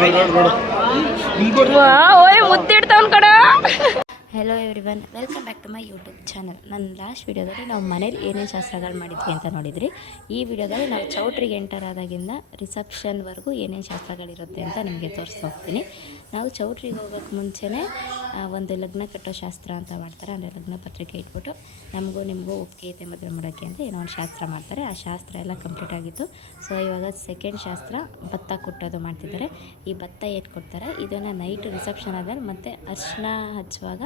ಓಯ್ ಮುತ್ತಿಡ್ತಾವನ್ ಕಡ. Hello everyone, welcome back to my YouTube channel. ನನ್ನ ಲಾಸ್ಟ್ ವೀಡಿಯೋದಲ್ಲಿ ನಾವು ಮನೇಲಿ ಏನೇನು ಶಾಸ್ತ್ರಗಳು ಮಾಡಿದ್ವಿ ಅಂತ ನೋಡಿದ್ರಿ. ಈ ವಿಡಿಯೋದಲ್ಲಿ ನಾವು ಚೌಟ್ರಿಗೆ ಎಂಟರ್ ಆದಾಗಿಂದ ರಿಸೆಪ್ಷನ್ವರೆಗೂ ಏನೇನು ಶಾಸ್ತ್ರಗಳಿರುತ್ತೆ ಅಂತ ನಿಮಗೆ ತೋರಿಸ್ತಾ ಹೋಗ್ತೀನಿ. ನಾವು ಚೌಟ್ರಿಗೆ ಹೋಗೋಕ್ಕೆ ಮುಂಚೆನೇ ಒಂದು ಲಗ್ನ ಕಟ್ಟೋ ಶಾಸ್ತ್ರ ಅಂತ ಮಾಡ್ತಾರೆ. ಅಂದರೆ ಲಗ್ನ ಪತ್ರಿಕೆ ಇಟ್ಬಿಟ್ಟು ನಮಗೂ ನಿಮಗೂ ಒಪ್ಪಿಗೆ ಐತೆ ಮದುವೆ ಮಾಡೋಕ್ಕೆ ಅಂತ ಏನೋ ಒಂದು ಶಾಸ್ತ್ರ ಮಾಡ್ತಾರೆ. ಆ ಶಾಸ್ತ್ರ ಎಲ್ಲ ಕಂಪ್ಲೀಟ್ ಆಗಿತ್ತು. ಸೊ ಇವಾಗ ಸೆಕೆಂಡ್ ಶಾಸ್ತ್ರ ಭತ್ತ ಕೊಟ್ಟೋದು ಮಾಡ್ತಿದ್ದಾರೆ. ಈ ಭತ್ತ ಏನು ಕೊಡ್ತಾರೆ ಇದನ್ನು ನೈಟ್ ರಿಸೆಪ್ಷನ್ ಆದಮೇಲೆ ಮತ್ತೆ ಅರ್ಶಿನ ಹಚ್ಚುವಾಗ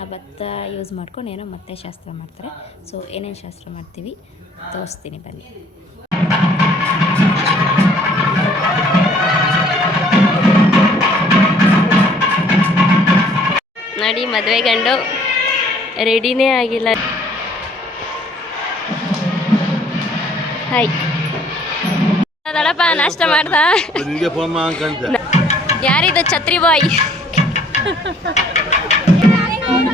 ಆ ಭತ್ತ ಯೂಸ್ ಮಾಡ್ಕೊಂಡು ಏನೋ ಮತ್ತೆ ಶಾಸ್ತ್ರ ಮಾಡ್ತಾರೆ. ಸೊ ಏನೇನು ಶಾಸ್ತ್ರ ಮಾಡ್ತೀವಿ ತೋರಿಸ್ತೀನಿ ಬನ್ನಿ. ನೋಡಿ ಮದುವೆ ಗಂಡು ರೆಡಿನೇ ಆಗಿಲ್ಲ. ಹಾಯ್ ದಡಪ್ಪ, ನಾಷ್ಟ ಮಾಡ್ದ? ಯಾರಿದು ಛತ್ರಿ ಬಾಯ್?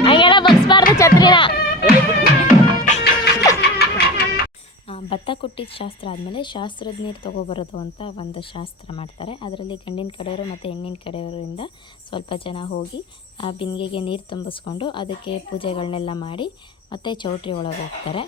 ಹಂಗೆಲ್ಲ ಬಗ್ಸ್ಬಾರ್ದು ಛತ್ರಿನ. ಭತ್ತ ಕೊಟ್ಟಿದ್ದ ಶಾಸ್ತ್ರ ಆದಮೇಲೆ ಶಾಸ್ತ್ರದ ನೀರು ತೊಗೊಬರೋದು ಅಂತ ಒಂದು ಶಾಸ್ತ್ರ ಮಾಡ್ತಾರೆ. ಅದರಲ್ಲಿ ಗಂಡಿನ ಕಡೆಯವರು ಮತ್ತು ಹೆಣ್ಣಿನ ಕಡೆಯವರಿಂದ ಸ್ವಲ್ಪ ಜನ ಹೋಗಿ ಆ ಬಿಂದಿಗೆಗೆ ನೀರು ತುಂಬಿಸ್ಕೊಂಡು ಅದಕ್ಕೆ ಪೂಜೆಗಳನ್ನೆಲ್ಲ ಮಾಡಿ ಮತ್ತು ಚೌಟ್ರಿ ಒಳಗೆ ಹೋಗ್ತಾರೆ.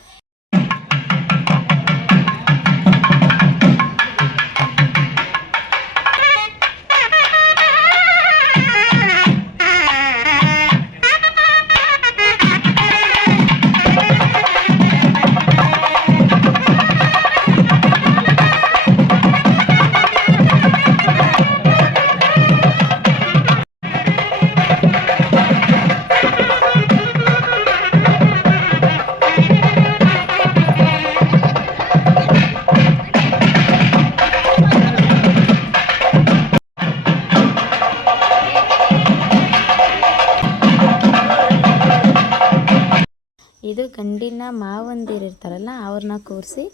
ಇದು ಗಂಡಿನ ಮಾವಂದಿರಿರ್ತಾರಲ್ಲ ಅವ್ರನ್ನ ಕೂರಿಸಿ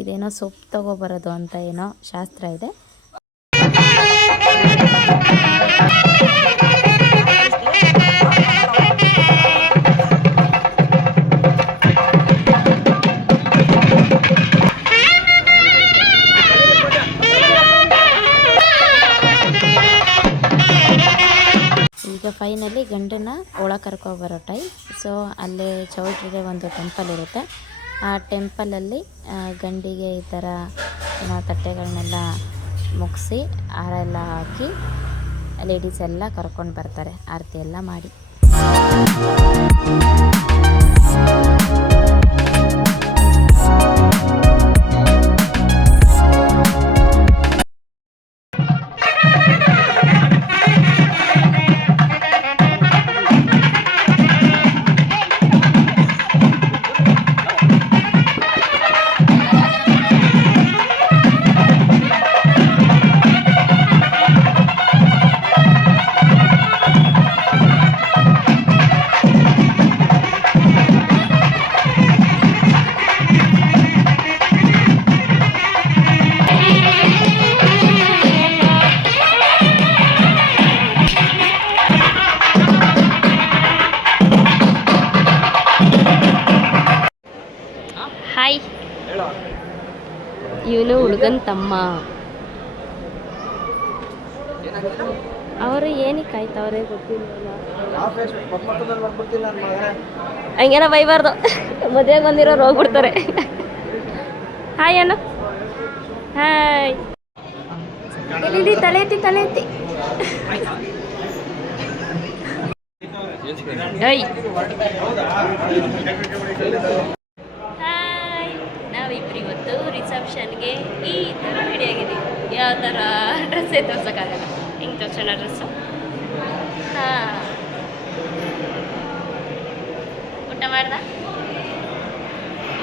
ಇದೇನೋ ಸೊಪ್ಪು ತಗೊಬರೋದು ಅಂತ ಏನೋ ಶಾಸ್ತ್ರ ಇದೆ. ಈಗ ಫೈನಲಿ ಗಂಡನ್ನ ಒಳಗೆ ಕರ್ಕೊಬರೋ ಟೈಮ್. ಸೊ ಅಲ್ಲೇ ಚೌಟ್ರಿಗೆ ಒಂದು ಟೆಂಪಲ್ ಇರುತ್ತೆ. ಆ ಟೆಂಪಲಲ್ಲಿ ಗಂಡಿಗೆ ಈ ಥರ ಏನೋ ತಟ್ಟೆಗಳನ್ನೆಲ್ಲ ಮುಗಿಸಿ ಹಾರ ಎಲ್ಲ ಹಾಕಿ ಲೇಡೀಸ್ ಎಲ್ಲ ಕರ್ಕೊಂಡು ಬರ್ತಾರೆ ಆರತಿ ಎಲ್ಲ ಮಾಡಿ. ಹಾಯ್, ಇವನು ಹುಡುಗನ ತಮ್ಮ. ಅವರು ಏನಕ್ಕೆ ಕಾಯ್ತವ್ರೆ ಗೊತ್ತಿಲ್ಲ. ಹಂಗೇನ ಬೈಬಾರ್ದು, ಮದುವೆಗೆ ಬಂದಿರೋರು ಹೋಗ್ಬಿಡ್ತಾರೆ. ಹಾಯ್ ಅಣ್ಣ. ಹಾಯ್. ಇಲ್ಲಿ ತಲೆ ಎತ್ತಿ ತಲೆ ಎತ್ತಿ. ಹಾಯ್. ನಾವಿಬ್ರು ಇವತ್ತು ರಿಸೆಪ್ಷನ್ಗೆ ಈ ಥರ ರೆಡಿ ಆಗಿದ್ದೀವಿ. ಯಾವ ಥರ ಡ್ರೆಸ್ಸೇ ತೋರ್ಸೋಕ್ಕಾಗಲ್ಲ, ಹಿಂಗೆ ತೋರ್ಸೋಣ ಡ್ರೆಸ್ಸು. ಹಾಂ, ಊಟ ಮಾಡ್ದ?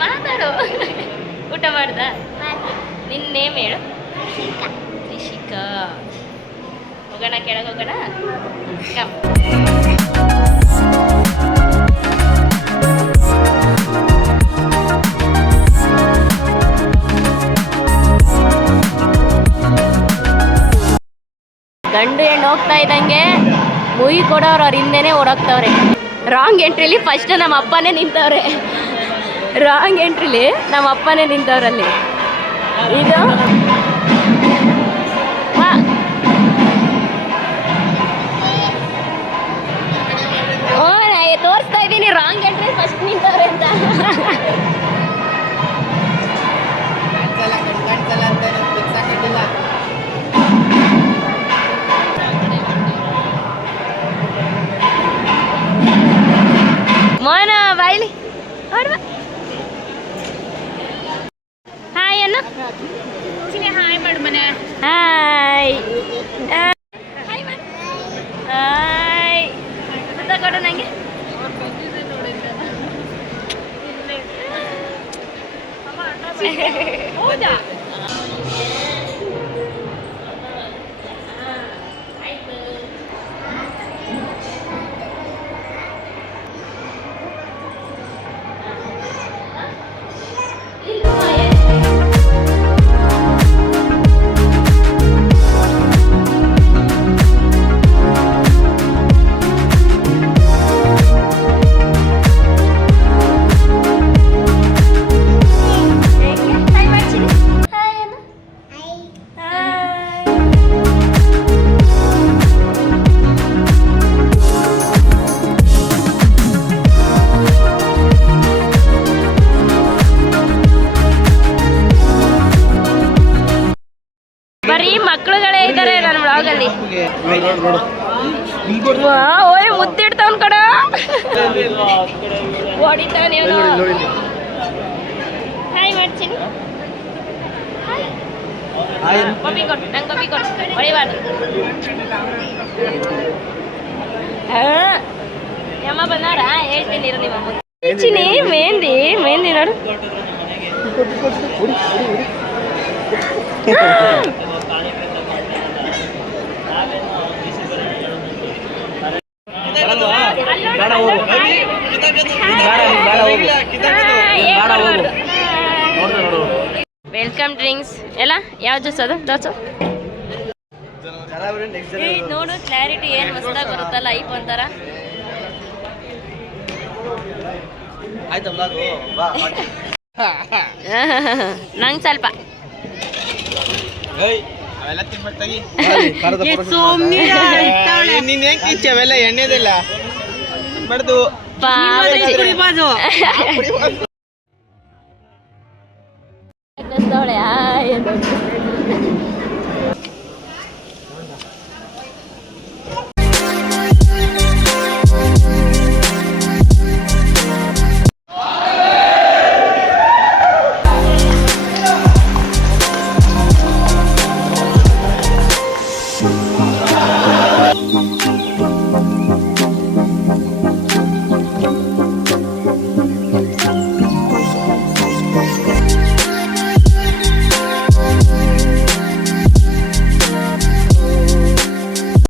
ಮಾತಾಡು. ಊಟ ಮಾಡ್ದ? ನಿನ್ನ ನೇಮ್ ಹೇಳು. ರಿಷಿಕಾ. ಹೋಗೋಣ, ಕೆಳಗೆ ಹೋಗೋಣ. ಕಮ್. ಗಂಡು ಹೆಣ್ಣು ಹೋಗ್ತಾ ಇದ್ದಂಗೆ ಮುಯಿ ಕೊಡೋರು ಅವ್ರ ಹಿಂದೆನೇ ಓಡೋಗ್ತವ್ರೆ. ರಾಂಗ್ ಎಂಟ್ರಿಲಿ ಫಸ್ಟ್ ನಮ್ಮ ಅಪ್ಪನೇ ನಿಂತವ್ರೆ. ರಾಂಗ್ ಎಂಟ್ರಿಲಿ ನಮ್ಮ ಅಪ್ಪನೇ ನಿಂತವ್ರಲ್ಲಿ. ಇದು ಹಾಯ್ ಮಾಡು ಮನೆ. ಹಾಯ್ ಹಾಯ್ ಕೊಡು ನನಗೆ. ಹೌದಾ? ಬರೀ ಮಕ್ಕಳುಗಳೇ ಇದ್ದಾರೆ ನನ್ನ ಬ್ಲಾಗಲ್ಲಿ. ಓಯ್ ಮುದ್ದಿಡ್ತಾವನ್ ಕಡ ಹೊಡಿತಾನೆ ಇವನು. ಹಾಯ್ ಮಾಡ್ತೀನಿ. ಕಾಪಿ ಕೊಟ್ಟು ನಂಗೆ ಕಾಪಿ ಕೊಟ್ಟು ಹೊಡಿಬಾರ್ದು. ಯಮ್ಮ ಬಂದಾರ ಹೇಳ್ತೀನಿ ಇರಲಿ ಚಿನಿ. ಮೆಹಂದಿ ಮೆಹಂದಿ ನೋಡು. ವೆಲ್ಕಮ್ ಡ್ರಿಂಕ್ಸ್ ಎಲ್ಲ ಯಾವ ಜ್ಯೂಸ್ ಅದು ದೋಸು ನೋಡು. ಕ್ಲಾರಿಟಿ ಏನು ಮಸ್ತಾಗಿ ಬರುತ್ತಲ್ಲ ಐಪ್ ಒಂಥರ. ನಂಗೆ ಸ್ವಲ್ಪ ಎಣ್ಣೆದಿಲ್ಲ ಬಡ್ದು